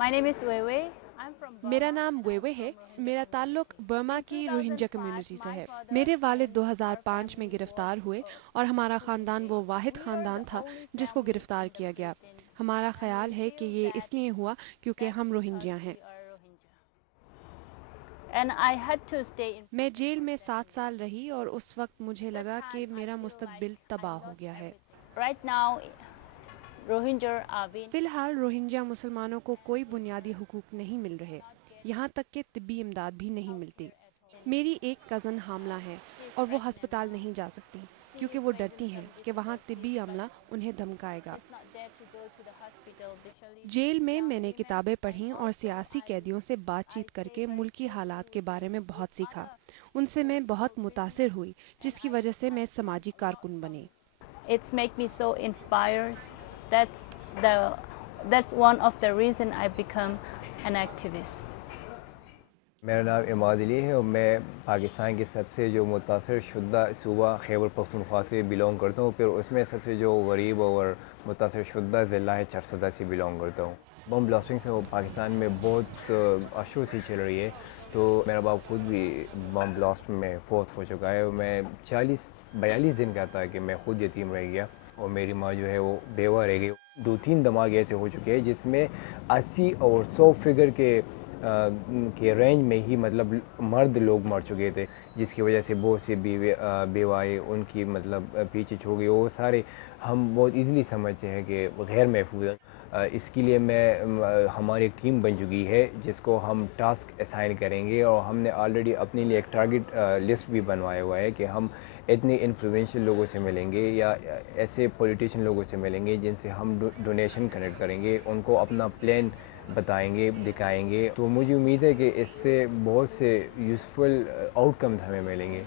My name is Wei Wei. I'm from میرا Burma. نام ویوے ہے. میرا تعلق برما In کی روہنجا 2005, کمیونٹی سے my ہے. father میرے والد and our 2005 میں family گرفتار was ہوئے اور ہمارا put in خاندان وہ jail. واحد We were خاندان the تھا only جس کو family گرفتار in the کیا گیا. prison, ہمارا and we خیال ہے کہ feel یہ that اس لیے ہوا کیونکہ that's ہم because روہنجیا ہیں. we are Rohingya. And I had to stay in میں prison جیل for میں 7 7 سال years. رہی اور اس وقت مجھے That لگا کہ time I میرا feel مستقبل like I تباہ ہو lost گیا ہے. everything. Right now, Rohingya are being فی الحال روہنجیا مسلمانوں کو کوئی بنیادی حقوق نہیں مل رہے, یہاں تک کہ طبی امداد بھی نہیں ملتی. میری ایک کزن حاملہ ہے she's اور وہ pregnant ہسپتال now. نہیں جا سکتی She کیونکہ is وہ facing ڈرتی ہیں some کہ وہاں difficulties, طبی but عملہ انہیں دھمکائے گا. she's not there to go to the hospital. Especially jail میں young میں نے women, کتابیں and پڑھیں اور also سیاسی قیدیوں سے بات I چیت کر stay کے very ملکی closely حالات کے بارے میں with بہت سیکھا. other ان سے people میں in our بہت prison, متاثر ہوئی and جس کی I وجہ سے میں learned سماجی a lot کارکن from بنی. it. It's make me so inspired. That's the that's one of the reason I become an activist. میرا نام عماد علی ہے اور میں پاکستان کے سب سے جو متاثر شدہ صوبہ خیبر پختونخوا سے بلونگ کرتا ہوں. پھر اس میں سب سے جو غریب اور متاثر شدہ ضلع ہے چرسدہ سے بلونگ کرتا ہوں. بم بلاسٹنگ سے وہ پاکستان میں بہت عرصوں سے چل رہی ہے. تو میرا باپ خود بھی بم بلاسٹ میں فوت ہو چکا ہے اور میں 42 دن کا تھا کہ میں خود یتیم رہ گیا اور میری ماں جو ہے وہ بیوہ رہ گئی. 2-3 دھماکے ایسے ہو چکے ہیں جس میں 80 اور 100 فگر کے رینج میں ہی مطلب مرد لوگ مر چکے تھے, جس کی وجہ سے بہت سی بیوائیں ان کی مطلب پیچھے چھوڑ گئی. وہ سارے ہم بہت ایزیلی سمجھتے ہیں کہ غیر محفوظ ہے. اس کے لیے ہماری ایک ٹیم بن چکی ہے جس کو ہم ٹاسک اسائن کریں گے, اور ہم نے آلریڈی اپنے لیے ایک ٹارگٹ لسٹ بھی بنوایا ہوا ہے کہ ہم اتنے انفلوئنشل لوگوں سے ملیں گے یا ایسے پولیٹیشین لوگوں سے ملیں گے جن سے ہم ڈونیشن کنیکٹ کریں گے, ان کو اپنا پلان بتائیں گے, دکھائیں گے. تو مجھے امید ہے کہ اس سے بہت سے یوزفل آؤٹ کمز ہمیں ملیں گے.